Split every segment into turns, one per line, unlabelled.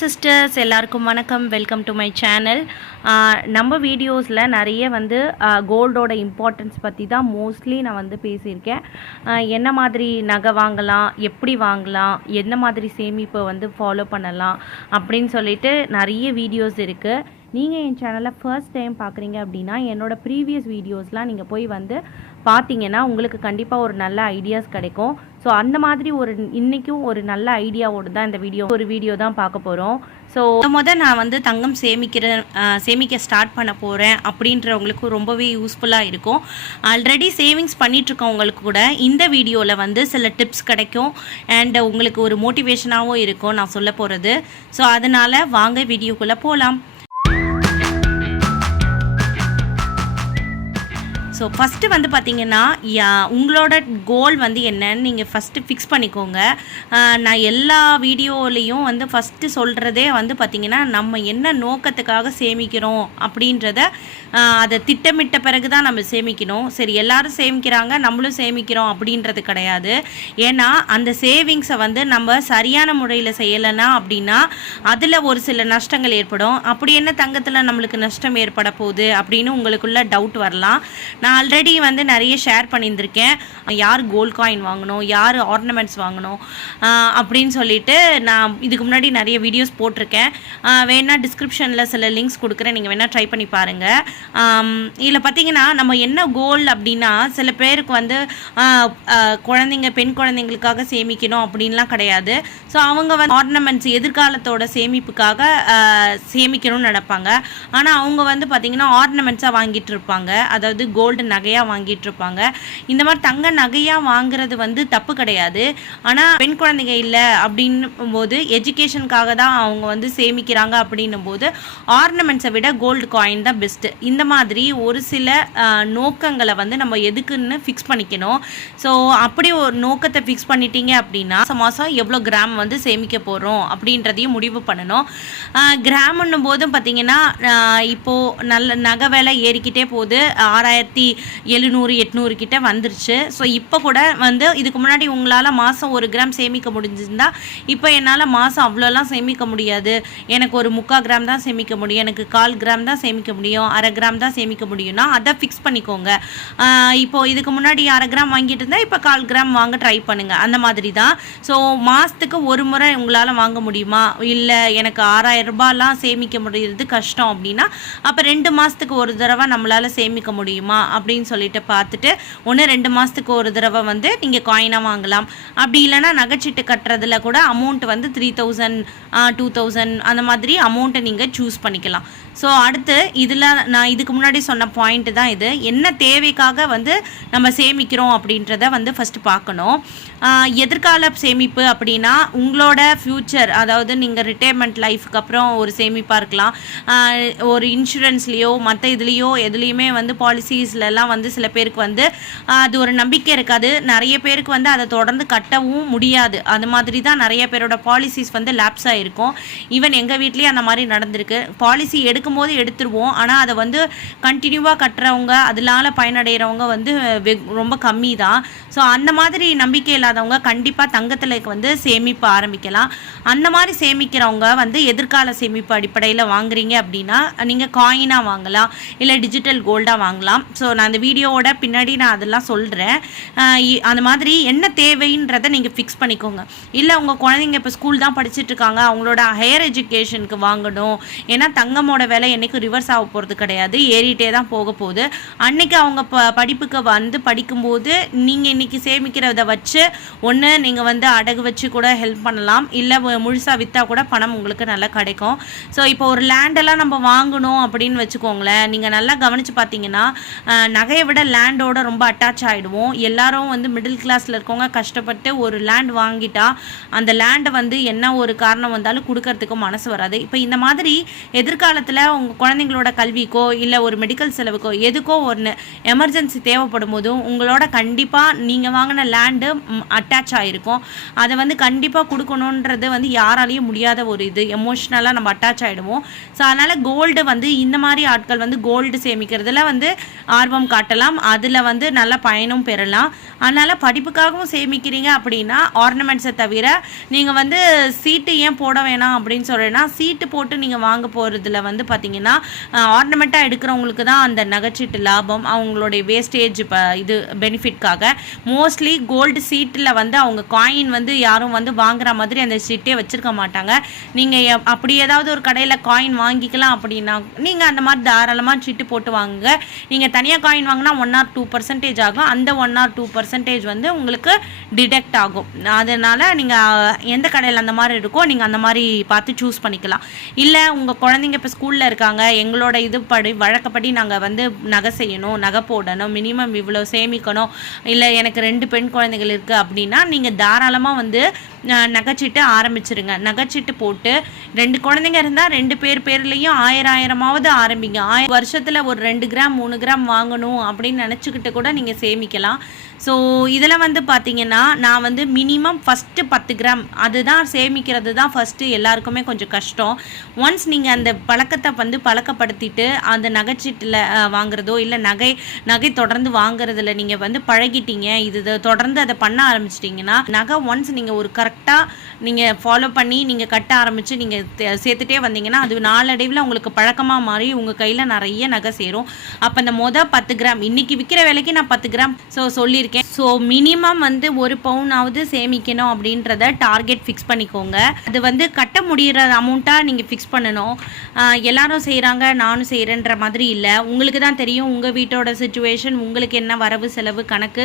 Sisters எல்லாருக்கும் வணக்கம். Welcome to my channel நம்ம வீடியோஸில் நிறைய வந்து கோல்டோட இம்பார்ட்டன்ஸ் பற்றி தான் மோஸ்ட்லி நான் வந்து பேசியிருக்கேன். என்ன மாதிரி நகை வாங்கலாம் எப்படி வாங்கலாம் என்ன மாதிரி சேமிப்பை வந்து ஃபாலோ பண்ணலாம் அப்படின்னு சொல்லிட்டு நிறைய வீடியோஸ் இருக்குது நீங்கள் என் சேனலை ஃபர்ஸ்ட் டைம் பார்க்குறீங்க அப்படின்னா என்னோடய ப்ரீவியஸ் வீடியோஸ்லாம் நீங்கள் போய் வந்து பார்த்தீங்கன்னா உங்களுக்கு கண்டிப்பாக ஒரு நல்ல ஐடியாஸ் கிடைக்கும். ஸோ அந்த மாதிரி ஒரு இன்றைக்கும் ஒரு நல்ல ஐடியாவோடு தான் இந்த வீடியோ ஒரு வீடியோ தான் பார்க்க போகிறோம் ஸோ முத நான் வந்து தங்கம் சேமிக்கிற சேமிக்க ஸ்டார்ட் பண்ண போகிறேன் அப்படின்றவங்களுக்கு ரொம்பவே யூஸ்ஃபுல்லாக இருக்கும். ஆல்ரெடி சேவிங்ஸ் பண்ணிகிட்ருக்கவங்களுக்கு கூட இந்த வீடியோவில் வந்து சில டிப்ஸ் கிடைக்கும் அண்ட் உங்களுக்கு ஒரு மோட்டிவேஷனாகவும் இருக்கும் நான் சொல்ல போகிறது ஸோ அதனால் வாங்க வீடியோக்குள்ளே போகலாம் ஸோ ஃபஸ்ட்டு வந்து பார்த்தீங்கன்னா யா- உங்களோட கோல் வந்து என்னன்னு நீங்கள் ஃபஸ்ட்டு ஃபிக்ஸ் பண்ணிக்கோங்க. நான் எல்லா வீடியோலையும் வந்து ஃபஸ்ட்டு சொல்கிறதே வந்து பார்த்தீங்கன்னா நம்ம என்ன நோக்கத்துக்காக சேமிக்கிறோம் அப்படின்றத அதை திட்டமிட்ட பிறகு தான் நம்ம சேமிக்கணும். சரி எல்லாரும் சேமிக்கிறாங்க நம்மளும் சேமிக்கிறோம் அப்படின்றது கிடையாது. ஏன்னா அந்த சேவிங்ஸை வந்து நம்ம சரியான முறையில் செய்யலைன்னா அப்படின்னா அதில் ஒரு சில நஷ்டங்கள் ஏற்படும். அப்படி என்ன தங்கத்தில் நம்மளுக்கு நஷ்டம் ஏற்பட போகுது அப்படின்னு உங்களுக்குள்ள டவுட் வரலாம். நான் ஆல்ரெடி வந்து நிறைய ஷேர் பண்ணியிருந்திருக்கேன். யார் கோல்ட் காயின் வாங்கணும் யார் ஆர்னமெண்ட்ஸ் வாங்கணும் அப்படின்னு சொல்லிட்டு நான் இதுக்கு முன்னாடி நிறைய வீடியோஸ் போட்டிருக்கேன். வேணால் டிஸ்கிரிப்ஷனில் சில லிங்க்ஸ் கொடுக்குறேன். நீங்கள் வேணால் ட்ரை பண்ணி பாருங்கள் இதில் பார்த்தீங்கன்னா நம்ம என்ன கோல் அப்படின்னா சில பேருக்கு வந்து குழந்தைங்க பெண் குழந்தைங்களுக்காக சேமிக்கணும் அப்படின்லாம் கிடையாது. ஸோ அவங்க வந்து ஆர்னமெண்ட்ஸ் எதிர்காலத்தோட சேமிப்புக்காக சேமிக்கணும்னு நடப்பாங்க ஆனால் அவங்க வந்து பார்த்திங்கன்னா ஆர்னமெண்ட்ஸாக வாங்கிட்டு இருப்பாங்க. அதாவது கோல்டு நகையாக வாங்கிட்டு இருப்பாங்க. இந்த மாதிரி தங்க நகையாக வாங்குறது வந்து தப்பு கிடையாது. ஆனால் பெண் குழந்தைங்க இல்லை அப்படின்னும் போது எஜுகேஷனுக்காக தான் அவங்க வந்து சேமிக்கிறாங்க அப்படின்னும் போது ஆர்னமெண்ட்ஸை விட கோல்டு காயின் தான் பெஸ்ட்டு இந்த மாதிரி ஒரு சில நோக்கங்களை வந்து நம்ம எதுக்குன்னு ஃபிக்ஸ் பண்ணிக்கணும். ஸோ அப்படி ஒரு நோக்கத்தை ஃபிக்ஸ் பண்ணிட்டீங்க அப்படின்னா மாதம் மாதம் எவ்வளோ கிராம் வந்து சேமிக்க போகிறோம் அப்படின்றதையும் முடிவு பண்ணணும். கிராம்னும் போதும் பார்த்தீங்கன்னா இப்போது நல்ல நகை விலை ஏறிக்கிட்டே போகுது. ஆறாயிரத்தி எழுநூறு எட்நூறு கிட்ட வந்துருச்சு. ஸோ இப்போ கூட வந்து இதுக்கு முன்னாடி உங்களால் மாதம் ஒரு கிராம் சேமிக்க முடிஞ்சிருந்தா இப்போ என்னால் மாதம் அவ்வளோலாம் சேமிக்க முடியாது. எனக்கு ஒரு முக்கால் கிராம் தான் சேமிக்க முடியும். எனக்கு கால் கிராம் தான் சேமிக்க முடியும். அரை கிராம் தான் சேமிக்க முடியும்னா அதை ஃபிக்ஸ் பண்ணிக்கோங்க. இப்போ இதுக்கு முன்னாடி அரை கிராம் வாங்கிட்டு இருந்தால் இப்போ கால் கிராம் வாங்க ட்ரை பண்ணுங்கள் அந்த மாதிரி தான். ஸோ மாதத்துக்கு ஒரு முறை உங்களால் வாங்க முடியுமா? இல்லை எனக்கு ஆறாயிரம் ரூபாய்லாம் சேமிக்க முடியறது கஷ்டம் அப்படின்னா அப்போ ரெண்டு மாதத்துக்கு ஒரு தடவை நம்மளால் சேமிக்க முடியுமா? அப்படின்னு சொல்லிட்டு பார்த்துட்டு ஒன்று ரெண்டு மாதத்துக்கு ஒரு தடவை வந்து நீங்கள் காயினாக வாங்கலாம். அப்படி இல்லைன்னா நகைச்சீட்டு கட்டுறதுல கூட அமௌண்ட் வந்து த்ரீ தௌசண்ட் டூ தௌசண்ட் அந்த மாதிரி அமௌண்ட்டை நீங்கள் சூஸ் பண்ணிக்கலாம். ஸோ அடுத்து இதில் நான் இதுக்கு முன்னாடி சொன்ன பாயிண்ட் தான் இது. என்ன தேவைக்காக வந்து நம்ம சேமிக்கிறோம் அப்படின்றத வந்து ஃபஸ்ட்டு பார்க்கணும். எதிர்கால சேமிப்பு அப்படின்னா உங்களோட ஃப்யூச்சர் அதாவது நீங்கள் ரிட்டையர்மெண்ட் லைஃப்க்கு அப்புறம் ஒரு சேமிப்பாக இருக்கலாம். ஒரு இன்சூரன்ஸ்லேயோ மற்ற இதுலேயோ எதுலேயுமே வந்து பாலிசிஸ்லலாம் வந்து சில பேருக்கு வந்து அது ஒரு நம்பிக்கை இருக்காது. நிறைய பேருக்கு வந்து அதை தொடர்ந்து கட்டவும் முடியாது. அது மாதிரி தான் நிறைய பேரோட பாலிசிஸ் வந்து லேப்ஸ் ஆகிருக்கும் ஈவன் எங்கள் வீட்லேயே அந்த மாதிரி நடந்திருக்கு. பாலிசி எடுக்கும்போது எடுத்துருவோம். ஆனால் அதை வந்து கண்டினியூவாக கட்டுறவங்க அதனால பயனடைகிறவங்க வந்து ரொம்ப கம்மி தான். ஸோ அந்த மாதிரி நம்பிக்கை இல்லாதவங்க கண்டிப்பாக தங்கத்தில் வந்து சேமிப்பு ஆரம்பிக்கலாம். அந்த மாதிரி சேமிக்கிறவங்க வந்து எதிர்கால சேமிப்பு அடிப்படையில் வாங்குறீங்க அப்படின்னா நீங்கள் காயினாக வாங்கலாம் இல்லை டிஜிட்டல் கோல்டாக வாங்கலாம். ஸோ நான் அந்த வீடியோவோட பின்னாடி நான் அதெல்லாம் சொல்கிறேன் அந்த மாதிரி என்ன தேவைன்றதை நீங்கள் ஃபிக்ஸ் பண்ணிக்கோங்க. இல்லை உங்கள் குழந்தைங்க இப்போ ஸ்கூல் தான் படிச்சுட்டு இருக்காங்க அவங்களோட ஹையர் எஜுகேஷனுக்கு வாங்கணும். ஏன்னா தங்கமோட விலை என்றைக்கும் ரிவர்ஸ் ஆக போகிறது கிடையாது ஏறிட்டே தான் போக போகுது. அன்னைக்கு அவங்க ப படிப்புக்கு வந்து படிக்கும்போது நீங்கள் இன்னைக்கு சேமிக்கிறத வச்சு ஒன்று நீங்கள் வந்து அடகு வச்சு கூட ஹெல்ப் பண்ணலாம். இல்லை முழுசாக விற்றா கூட பணம் உங்களுக்கு நல்லா கிடைக்கும். ஸோ இப்போ ஒரு லேண்டெல்லாம் நம்ம வாங்கணும் அப்படின்னு வச்சுக்கோங்களேன். நீங்கள் நல்லா கவனித்து பார்த்தீங்கன்னா நகையை விட லேண்டோட ரொம்ப அட்டாச் ஆகிடுவோம் எல்லாரும் வந்து மிடில் கிளாஸில் இருக்கவங்க கஷ்டப்பட்டு ஒரு லேண்ட் வாங்கிட்டா அந்த லேண்டை வந்து என்ன ஒரு காரணம் வந்தாலும் கொடுக்கறதுக்கு மனசு வராது. இப்போ இந்த மாதிரி எதிர்காலத்தில் உங்கள் குழந்தைங்களோட கல்விக்கோ இல்லை ஒரு மெடிக்கல் செலவுக்கோ எதுக்கோ ஒன்று எமர்ஜென்சி தேவைப்படும் போதும் உங்களோட கண்டிப்பாக நீங்கள் வாங்கின லேண்டு அட்டாச் ஆகிருக்கும் அதை வந்து கண்டிப்பாக கொடுக்கணுன்றது வந்து யாராலையும் முடியாத ஒரு இது. எமோஷ்னலாக நம்ம அட்டாச் ஆகிடுவோம் ஸோ அதனால் கோல்டு வந்து இந்த மாதிரி ஆட்கள் வந்து கோல்டு சேமிக்கிறதுல வந்து ஆர்வம் காட்டலாம். அதில் வந்து நல்ல பயனும் பெறலாம். அதனால் படிப்புக்காகவும் சேமிக்கிறீங்க அப்படின்னா ஆர்னமெண்ட்ஸை தவிர நீங்கள் வந்து சீட்டு ஏன் போட வேணாம் அப்படின்னு சொல்கிறேன்னா சீட்டு போட்டு நீங்கள் வாங்க போகிறதுல வந்து பார்த்தீங்கன்னா ஆர்னமெண்ட்டாக எடுக்கிறவங்களுக்கு தான் அந்த நகைச்சீட்டு லாபம். அவங்களுடைய வேஸ்டேஜ் இப்போ இது பெனிஃபிட்காக மோஸ்ட்லி கோல்டு சீட்டில் வந்து அவங்க காயின் வந்து யாரும் வந்து வாங்குற மாதிரி அந்த ஷீட்டே வச்சுருக்க மாட்டாங்க. நீங்கள் அப்படி ஏதாவது ஒரு கடையில் காயின் வாங்கிக்கலாம் அப்படின்னா நீங்கள் அந்த மாதிரி தாராளமாக சீட்டு போட்டு வாங்குங்க. நீங்கள் தனியாக காயின் வாங்கினா ஒன் ஆர் டூ பர்சன்டேஜ் ஆகும். அந்த ஒன் ஆர் டூ பர்சன்டேஜ் வந்து உங்களுக்கு டிடெக்ட் ஆகும். அதனால் நீங்கள் எந்த கடையில் அந்த மாதிரி இருக்கோ நீங்கள் அந்த மாதிரி பார்த்து சூஸ் பண்ணிக்கலாம். இல்லை உங்கள் குழந்தைங்க இப்போ ஸ்கூலில் இருக்காங்க. எங்களோட இது படி வழக்கப்படி நாங்கள் வந்து நகை செய்யணும் நகை போடணும் மினிமம் இவ்வளோ சேமிக்கணும். இல்லை எனக்கு ரெண்டு பெண் குழந்தைகள் இருக்குது அப்படின்னா நீங்கள் தாராளமாக வந்து நகைச்சீட்டு ஆரம்பிச்சிருங்க. நகைச்சீட்டு போட்டு ரெண்டு குழந்தைங்க இருந்தால் ரெண்டு பேர் பேர்லேயும் ஆயிரம் ஆயிரமாவது ஆரம்பிங்க. ஆயிரம் வருஷத்தில் ஒரு ரெண்டு கிராம் மூணு கிராம் வாங்கணும் அப்படின்னு நினச்சிக்கிட்டு கூட நீங்கள் சேமிக்கலாம். ஸோ இதில் வந்து பார்த்தீங்கன்னா நான் வந்து மினிமம் ஃபஸ்ட்டு பத்து கிராம் அதுதான் சேமிக்கிறது தான் ஃபஸ்ட்டு எல்லாருக்குமே கொஞ்சம் கஷ்டம். ஒன்ஸ் நீங்கள் அந்த பழக்கத்தை வந்து பழக்கப்படுத்திட்டு அந்த நகைச்சீட்டில் வாங்குறதோ இல்லை நகை நகை தொடர்ந்து வாங்குறதுல நீங்கள் வந்து பழகிட்டீங்க இது தொடர்ந்து அதை பண்ண ஆரம்பிச்சிட்டிங்கன்னா நகை ஒன்ஸ் நீங்கள் ஒரு கரெக்டாக நீங்கள் ஃபாலோ பண்ணி நீங்கள் கட்ட ஆரம்பித்து நீங்கள் சேர்த்துட்டே வந்தீங்கன்னா அது நாளடைவில் உங்களுக்கு பழக்கமாக மாறி உங்கள் கையில் நிறைய நகை சேரும். அப்போ அந்த மொதல் பத்து கிராம் இன்றைக்கி விற்கிற விலைக்கு நான் பத்து கிராம் ஸோ சொல்லியிருக்கேன். ஸோ மினிமம் வந்து ஒரு பவுனாவது சேமிக்கணும் அப்படின்றத டார்கெட் ஃபிக்ஸ் பண்ணிக்கோங்க. அது வந்து கட்ட முடிகிற அமௌண்ட்டாக நீங்கள் ஃபிக்ஸ் பண்ணணும். எல்லாரும் செய்கிறாங்க நானும் செய்கிறேன்ற மாதிரி இல்லை. உங்களுக்கு தான் தெரியும் உங்கள் வீட்டோட சுச்சுவேஷன் உங்களுக்கு என்ன வரவு செலவு கணக்கு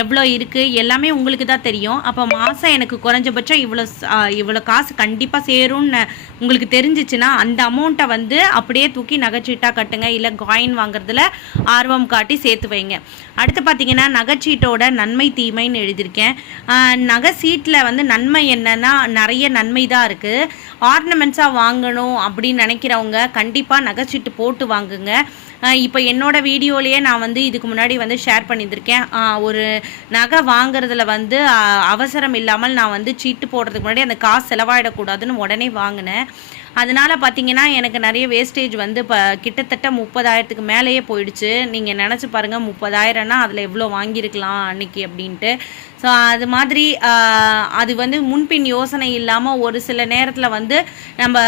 எவ்வளோ இருக்குது எல்லாமே உங்களுக்கு தான் தெரியும். அப்போ மாதம் எனக்கு குறைஞ்சபட்சம் இவ்வளோ இவ்வளோ காசு கண்டிப்பாக சேரும்னு உங்களுக்கு தெரிஞ்சிச்சுன்னா அந்த அமௌண்ட்டை வந்து அப்படியே தூக்கி நகைச்சீட்டாக கட்டுங்க. இல்லை காயின் வாங்குறதுல ஆர்வம் காட்டி சேர்த்து வைங்க. அடுத்து பார்த்தீங்கன்னா நகைச்சீட்டோட நன்மை தீமைன்னு எழுதியிருக்கேன். நகை சீட்டில் வந்து நன்மை என்னன்னா நிறைய நன்மை தான் இருக்குது ஆர்னமெண்ட்ஸாக வாங்கணும் அப்படின்னு நினைக்கிறவங்க கண்டிப்பாக நகைச்சீட்டு போட்டு வாங்குங்க. இப்போ என்னோட வீடியோலேயே நான் வந்து இதுக்கு முன்னாடி வந்து ஷேர் பண்ணியிருந்திருக்கேன். ஒரு நகை வாங்குறதுல வந்து அவசரம் இல்லாமல் நான் வந்து சீட்டு போடுறதுக்கு முன்னாடி அந்த காசு செலவாயிடக்கூடாதுன்னு உடனே வாங்கினேன். அதனால பார்த்தீங்கன்னா எனக்கு நிறைய வேஸ்டேஜ் வந்து இப்போ கிட்டத்தட்ட முப்பதாயிரத்துக்கு மேலேயே போயிடுச்சு. நீங்கள் நினச்சி பாருங்கள் முப்பதாயிரம்னா அதில் எவ்வளோ வாங்கியிருக்கலாம் அன்னைக்கு அப்படின்ட்டு. ஸோ அது மாதிரி அது வந்து முன்பின் யோசனை இல்லாமல் ஒரு சில நேரத்தில் வந்து நம்ம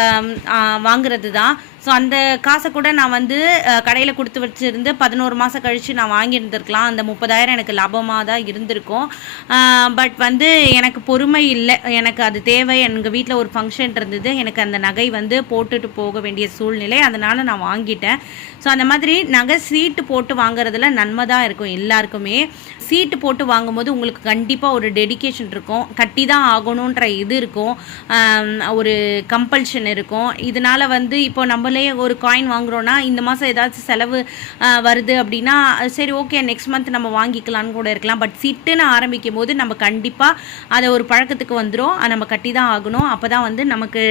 வாங்குறது தான் ஸோ அந்த காசை கூட நான் வந்து கடையில் கொடுத்து வச்சுருந்து பதினோரு மாதம் கழித்து நான் வாங்கியிருந்திருக்கலாம். அந்த முப்பதாயிரம் எனக்கு லாபமாக தான் இருந்திருக்கும். பட் வந்து எனக்கு பொறுமை இல்லை. எனக்கு அது தேவை. எங்கள் வீட்டில் ஒரு ஃபங்க்ஷன் இருந்தது. எனக்கு அந்த நகை வந்து போட்டுட்டு போக வேண்டிய சூழ்நிலை. அதனால் நான் வாங்கிட்டேன். ஸோ அந்த மாதிரி நகை சீட்டு போட்டு வாங்குறதுல நன்மை தான் இருக்கும் எல்லாருக்குமே. சீட்டு போட்டு வாங்கும்போது உங்களுக்கு கண்டிப்பாக ஒரு டெடிகேஷன் இருக்கும். கட்டி தான் ஆகணுன்ற இது இருக்கும். ஒரு கம்பல்ஷன் இருக்கும். இதனால் வந்து இப்போ நம்ம நம்மளே ஒரு காயின் வாங்குறோம்னா இந்த மாதம் ஏதாச்சும் செலவு வருது அப்படின்னா சரி ஓகே நெக்ஸ்ட் மந்த் நம்ம வாங்கிக்கலான்னு கூட இருக்கலாம். பட் சிட்டுன்னு ஆரம்பிக்கும் போது நம்ம கண்டிப்பாக அதை ஒரு பழக்கத்துக்கு வந்துடும் நம்ம கட்டி தான் ஆகணும். அப்போ தான் வந்து நமக்கு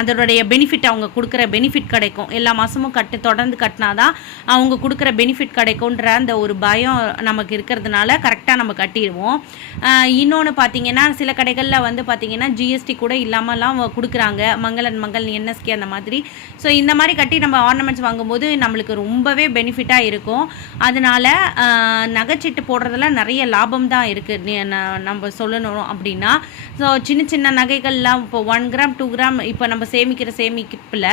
அதனுடைய பெனிஃபிட் அவங்க கொடுக்குற பெனிஃபிட் கிடைக்கும். எல்லா மாதமும் கட்டு தொடர்ந்து கட்டினாதான் அவங்க கொடுக்குற பெனிஃபிட் கிடைக்குன்ற அந்த ஒரு பயம் நமக்கு இருக்கிறதுனால கரெக்டாக நம்ம கட்டிடுவோம். இன்னொன்று பார்த்தீங்கன்னா சில கடைகளில் வந்து பார்த்தீங்கன்னா ஜிஎஸ்டி கூட இல்லாமலாம் கொடுக்குறாங்க. மங்களன் மங்கள் என்எஸ்கே அந்த மாதிரி. ஸோ இந்த மாதிரி கட்டி நம்ம ஆர்னமெண்ட்ஸ் வாங்கும்போது நம்மளுக்கு ரொம்பவே பெனிஃபிட்டாக இருக்கும். அதனால் நகைச்சீட்டு போடுறதுல நிறைய லாபம் தான் இருக்குது நம்ம சொல்லணும் அப்படின்னா. ஸோ சின்ன சின்ன நகைகள்லாம் இப்போ ஒன் கிராம் டூ கிராம் இப்போ நம்ம சேமிக்கிற சேமிப்பில்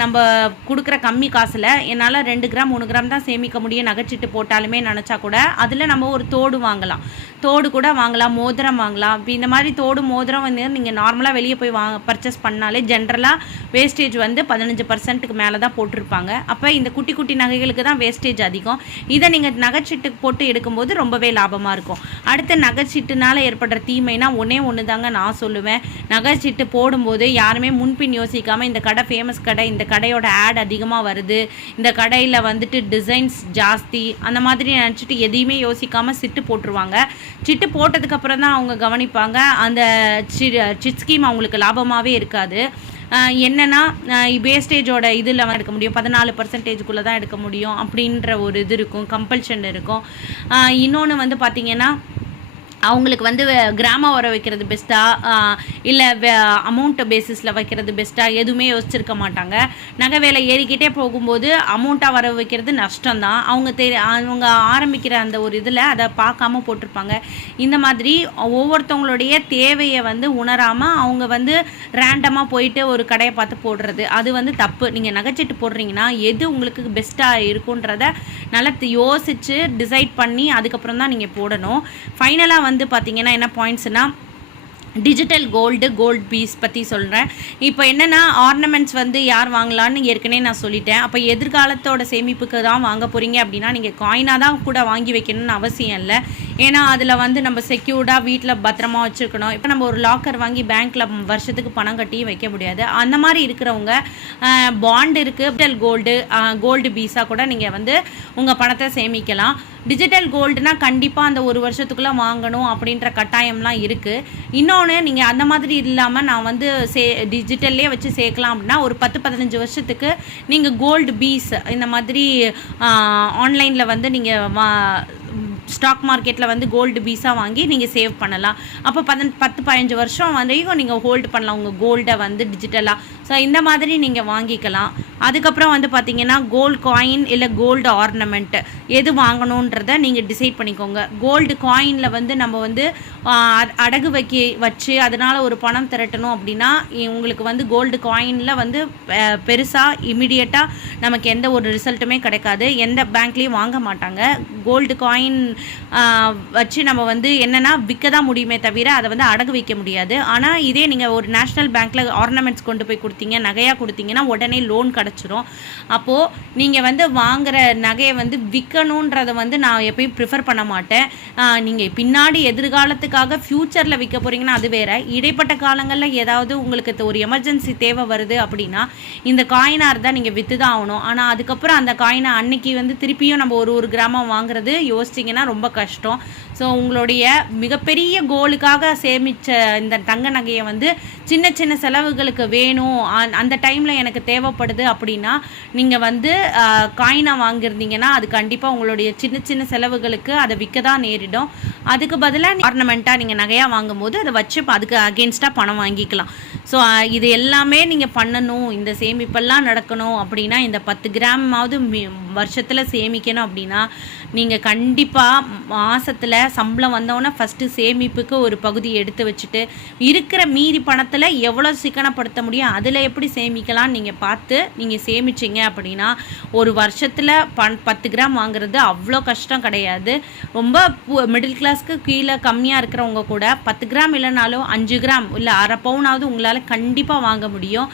நம்ம கொடுக்குற கம்மி காசில் என்னால் ரெண்டு கிராம் மூணு கிராம் தான் சேமிக்க முடியும். நகைச்சீட்டு போட்டாலுமே நினச்சா கூட அதில் நம்ம ஒரு தோடு வாங்கலாம். தோடு கூட வாங்கலாம் மோதிரம் வாங்கலாம். இப்போ இந்த மாதிரி தோடு மோதிரம் வந்து நீங்கள் நார்மலாக வெளியே போய் வாங்க பர்ச்சேஸ் பண்ணாலே ஜென்ரலாக வேஸ்டேஜ் வந்து பதினஞ்சு பர்சன்ட்டுக்கு மேலே தான் போட்டிருப்பாங்க. அப்போ இந்த குட்டி குட்டி நகைகளுக்கு தான் வேஸ்டேஜ் அதிகம். இதை நீங்கள் நகைச்சீட்டு போட்டு எடுக்கும்போது ரொம்பவே லாபமாக இருக்கும். அடுத்து நகைச்சீட்டுனால் ஏற்படுற தீமைனா ஒன்றே ஒன்று தாங்க நான் சொல்லுவேன். நகைச்சீட்டு போடும்போது யாருமே முன்பின் யோசிக்காமல் இந்த கடை ஃபேமஸ் கடை இந்த கடையோட ஆட் அதிகமாக வருது. இந்த கடையில் வந்துட்டு டிசைன்ஸ் ஜாஸ்தி. அந்த மாதிரி நினச்சிட்டு எதையுமே யோசிக்காமல் சிட்டு போட்டுருவாங்க. சிட்டு போட்டதுக்கப்புறம் தான் அவங்க கவனிப்பாங்க. அந்த சி சிட் ஸ்கீம் அவங்களுக்கு லாபமாகவே இருக்காது. என்னென்னா என்னன்னா வேஸ்டேஜோட இதில் எடுக்க முடியும். பதினாலு பர்சன்டேஜுக்குள்ளே தான் எடுக்க முடியும் அப்படின்ற ஒரு இது இருக்கும். கம்பல்ஷன் இருக்கும். இன்னொன்று வந்து பார்த்திங்கன்னா அவங்களுக்கு வந்து வே- கிராம வர வைக்கிறது பெஸ்ட்டாக இல்லை அமௌண்ட் பேசிஸில் வைக்கிறது பெஸ்ட்டாக எதுவுமே யோசிச்சிருக்க மாட்டாங்க. நகை வேலை ஏறிக்கிட்டே போகும்போது அமௌண்ட்டாக வர வைக்கிறது நஷ்டம் தான். அவங்க தெ அவங்க ஆரம்பிக்கிற அந்த ஒரு இதில் அதை பார்க்காம போட்டிருப்பாங்க. இந்த மாதிரி ஒவ்வொருத்தவங்களுடைய தேவையை வந்து உணராமல் அவங்க வந்து ரேண்டமாக போயிட்டு ஒரு கடையை பார்த்து போடுறது. அது வந்து தப்பு. நீங்கள் நகைச்சிட்டு போடுறீங்கன்னா எது உங்களுக்கு பெஸ்ட்டாக இருக்குன்றத நல்லா யோசித்து டிசைட் பண்ணி அதுக்கப்புறம் தான் நீங்கள் போடணும் ஃபைனலாக வந்து வந்து பார்த்தீங்கன்னா என்ன பாயிண்ட்ஸ்னால் டிஜிட்டல் கோல்டு கோல்ட் பீஸ் பற்றி சொல்கிறேன் இப்போ என்னென்னா ஆர்னமெண்ட்ஸ் வந்து யார் வாங்கலான்னு ஏற்கனவே நான் சொல்லிட்டேன். அப்போ எதிர்காலத்தோட சேமிப்புக்கு தான் வாங்க போகிறீங்க அப்படின்னா நீங்கள் காயினாக தான் கூட வாங்கி வைக்கணும்னு அவசியம் இல்லை. ஏன்னா அதில் வந்து நம்ம செக்யூர்டாக வீட்டில் பத்திரமா வச்சுருக்கணும். இப்போ நம்ம ஒரு லாக்கர் வாங்கி பேங்க்கில் வருஷத்துக்கு பணம் கட்டி வைக்க முடியாது. அந்த மாதிரி இருக்கிறவங்க பாண்ட் இருக்குது டிஜிட்டல் கோல்டு கோல்டு பீஸாக கூட நீங்கள் வந்து உங்கள் பணத்தை சேமிக்கலாம். டிஜிட்டல் கோல்டுனா கண்டிப்பாக அந்த ஒரு வருஷத்துக்குள்ளே வாங்கணும் அப்படின்ற கட்டாயம்லாம் இருக்குது இன்னொன்று நீங்கள் அந்த மாதிரி இல்லாமல் நான் வந்து சே டிஜிட்டல்லே வச்சு சேர்க்கலாம் அப்படின்னா ஒரு பத்து பதினஞ்சு வருஷத்துக்கு நீங்கள் கோல்டு பீஸ் இந்த மாதிரி ஆன்லைனில் வந்து நீங்கள் வா ஸ்டாக் மார்க்கெட்டில் வந்து கோல்டு பீஸாக வாங்கி நீங்கள் சேவ் பண்ணலாம். அப்போ பதன் பத்து பதினஞ்சு வருஷம் வரையும் நீங்கள் ஹோல்டு பண்ணலாம். உங்கள் கோல்டை வந்து டிஜிட்டலாக ஸோ இந்த மாதிரி நீங்கள் வாங்கிக்கலாம். அதுக்கப்புறம் வந்து பார்த்தீங்கன்னா கோல்டு காயின் இல்லை கோல்டு ஆர்னமெண்ட் எது வாங்கணுன்றத நீங்கள் டிசைட் பண்ணிக்கோங்க. கோல்டு காயினில் வந்து நம்ம வந்து அடகு வைக்க வச்சு அதனால் ஒரு பணம் திரட்டணும் அப்படின்னா உங்களுக்கு வந்து கோல்டு காயினில் வந்து பெருசாக இமிடியட்டாக நமக்கு எந்த ஒரு ரிசல்ட்டுமே கிடைக்காது. எந்த பேங்க்லேயும் வாங்க மாட்டாங்க. கோல்டு காயின் வச்சு நம்ம வந்து என்னென்னா விற்க தான் முடியுமே தவிர அதை வந்து அடகு வைக்க முடியாது. ஆனால் இதே நீங்கள் ஒரு நேஷ்னல் பேங்க்கில் ஆர்னமெண்ட்ஸ் கொண்டு போய் கொடுத்தீங்க நகையாக கொடுத்தீங்கன்னா உடனே லோன் கிடச்சிரும். அப்போது நீங்கள் வந்து வாங்குகிற நகையை வந்து விற்கணுன்றதை வந்து நான் எப்பயும் ப்ரிஃபர் பண்ண மாட்டேன். நீங்கள் பின்னாடி எதிர்காலத்துக்காக ஃப்யூச்சரில் விற்க போகிறீங்கன்னா அது வேறு. இடைப்பட்ட காலங்களில் ஏதாவது உங்களுக்கு த- ஒரு எமர்ஜென்சி தேவை வருது அப்படின்னா இந்த காயினாக இருந்தால் நீங்கள் விற்று தான் ஆகணும். ஆனால் அதுக்கப்புறம் அந்த காயினை அன்னைக்கு வந்து திருப்பியும் நம்ம ஒரு ஒரு கிராமம் வாங்குறது யோசிச்சிங்கன்னா ரொம்ப கஷ்டம். ஸோ உங்களுடைய மிகப்பெரிய கோலுக்காக சேமித்த இந்த தங்க நகையை வந்து சின்ன சின்ன செலவுகளுக்கு வேணும். அந்த டைமில் எனக்கு தேவைப்படுது அப்படின்னா நீங்கள் வந்து காயினாக வாங்கியிருந்தீங்கன்னா அது கண்டிப்பாக உங்களுடைய சின்ன சின்ன செலவுகளுக்கு அதை விற்க தான் நேரிடும். அதுக்கு பதிலாக ஆர்னமெண்ட்டாக நீங்கள் நகையாக வாங்கும்போது அதை வச்சு அதுக்கு அகேன்ஸ்டாக பணம் வாங்கிக்கலாம். ஸோ இது எல்லாமே நீங்கள் பண்ணணும். இந்த சேமிப்பெல்லாம் நடக்கணும் அப்படின்னா இந்த பத்து கிராமாவது வருஷத்தில் சேமிக்கணும் அப்படின்னா நீங்கள் கண்டிப்பாக மாதத்தில் சம்பளம் வந்தவொன்னே ஃபஸ்ட்டு சேமிப்புக்கு ஒரு பகுதி எடுத்து வச்சுட்டு இருக்கிற மீதி பணத்தில் எவ்வளோ சிக்கனப்படுத்த முடியும் அதில் எப்படி சேமிக்கலாம் நீங்கள் பார்த்து நீங்கள் சேமிச்சிங்க அப்படின்னா ஒரு வருஷத்தில் பன் பத்து கிராம் வாங்குறது அவ்வளோ கஷ்டம் கிடையாது. ரொம்ப மிடில் கிளாஸ்க்கு கீழே கம்மியாக இருக்கிறவங்க கூட பத்து கிராம் இல்லைனாலும் அஞ்சு கிராம் இல்லை அரை பவுனாவது உங்களால் கண்டிப்பாக வாங்க முடியும்.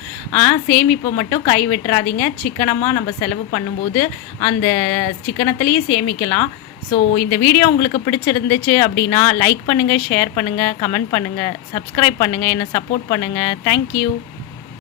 சேமிப்பை மட்டும் கை வெட்டுறாதீங்க சிக்கனமாக நம்ம செலவு பண்ணும்போது அந்த சிக்கனத்துலேயும் சேமிக்கலாம். ஸோ இந்த வீடியோ உங்களுக்கு பிடிச்சிருந்துச்சு அப்படின்னா லைக் பண்ணுங்கள் ஷேர் பண்ணுங்கள் கமெண்ட் பண்ணுங்கள் சப்ஸ்கிரைப் பண்ணுங்கள் என்னை சப்போர்ட் பண்ணுங்கள் தேங்க்யூ